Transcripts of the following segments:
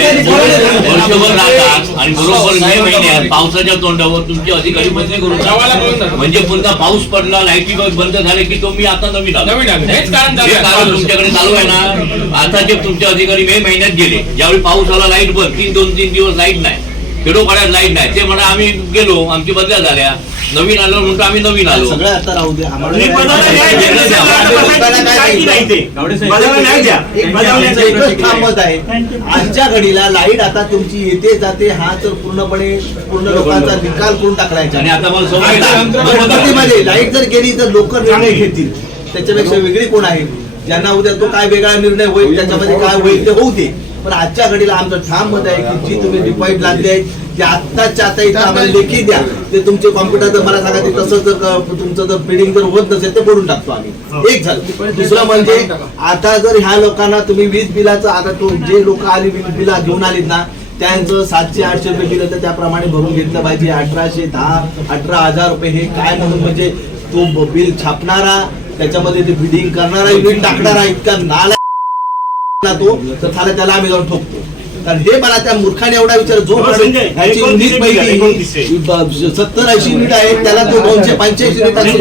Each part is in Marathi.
वर्षभर राहतात आणि बरोबर मे महिन्यात पावसाच्या तोंडावर तुमचे अधिकारी बदली करून. म्हणजे पुन्हा पाऊस पडला लाईटी बंद झाले की तो मी आता नवीन हे. कारण तुमच्याकडे चालू आहे ना आता जे तुमचे अधिकारी मे महिन्यात गेले ज्यावेळी पाऊस आला लाइट बंद. तीन दोन तीन दिवस लाइट नाही. खेडोपाड्यात लाइट नाही ते म्हणा आम्ही गेलो आमची बदल्या झाल्या नवीन आलो म्हणतो आम्ही नवीन आलो सगळं आता राहू दे आम्हाला तुम्ही पदाला न्याय द्या. लोकांना काय काही नाही ते. पदाला न्याय द्या. एक बजावण्याचं आमचं एकच एक ठाम मत आहे आजच्या घडीला लाइट आता तुमची येते जाते हा तर पूर्णपणे पूर्ण लोकांचा निकाल करून टाकलायचा आणि आता मला लाइट जर गेली तर लोक निर्णय घेतील त्याच्यापेक्षा वेगळी कोण आहे ज्यांना उद्या तो काय वेगळा निर्णय होईल त्याच्यामध्ये काय होईल ते होऊ दे. पण आजच्या घडीला आमचं ठाम मत आहे की जी तुम्ही डिपॉझिट लागली आहे की आत्ताच्या आता इथं आम्हाला लेखी द्या. ते तुमचे कॉम्प्युटर जर मला सांगा ते तसं जर क- तुमचं जर बिडिंग जर होत नसेल ते बोलून टाकतो आम्ही. एक झालं. दुसरं म्हणजे आता जर ह्या लोकांना तुम्ही वीज बिलाचं आता तो जे लोक आली वीज बिला घेऊन आलीत ना त्यांचं सातशे आठशे रुपये बिल तर त्याप्रमाणे भरून घेतलं पाहिजे. अठराशे दहा अठरा हजार रुपये हे काय म्हणून म्हणजे तो बिल छापणारा त्याच्यामध्ये ते बिडिंग करणारा टाकणारा इतका नाला तो तर त्याला त्याला आम्ही जाऊन ठोकतो. कारण हे मला त्या मूर्खाने एवढा विचार जो ह्याची आहे, सत्तर ऐंशी युनिट आहे त्याला तो दोनशे पंच्याऐंशी युनिट असेल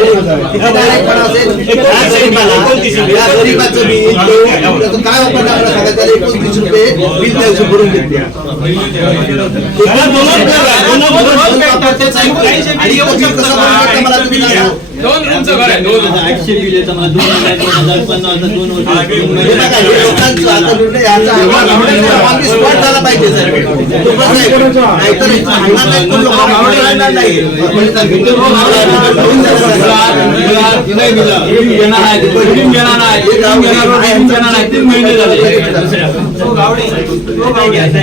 या गरीबाचं बिल काय वापरणार मला सांगा त्याला एकोणतीस रुपये बिल द्यायचं भरून घेतले. दोन रूमचं घर आहे. झाला पाहिजे सर.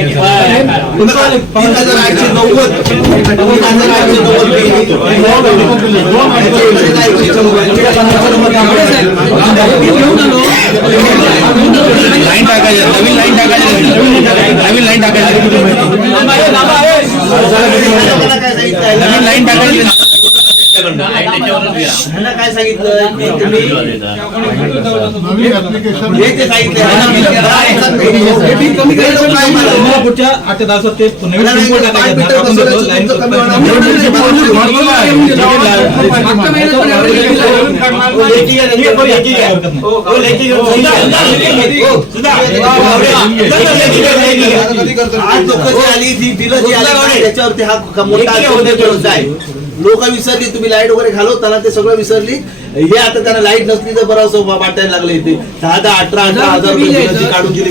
नाही, तीन हजार आठशे नव्वद तीन हजार आठशे नव्वद लाईन टाकायचं नवीन लाईन टाकायचं नवीन लाईन टाकायची. नवीन लाईन टाकायची. त्याच्यावरच घ्या. ह्यांना काय सांगितलं की तुम्ही हे ते सांगितलं हे कमी करायचं काय मला? पुढच्या आठ ते दहा दिवसात ते नवीन नाही, टाकायचं. आपण देतो, होणार. मागच्या महिन्यात पण एवढे आज लोक जी आली जी बिलं जी आली ना, त्याच्यावरती हा मोठा आहे लोक विसरली तुम्ही लाइट वगैरे घालवताना ते सगळं विसरली हे आता त्यांना लाइट नसली तर बरं असं वाटायला लागले ते दहा दहा अठरा अठरा हजार काढून दिली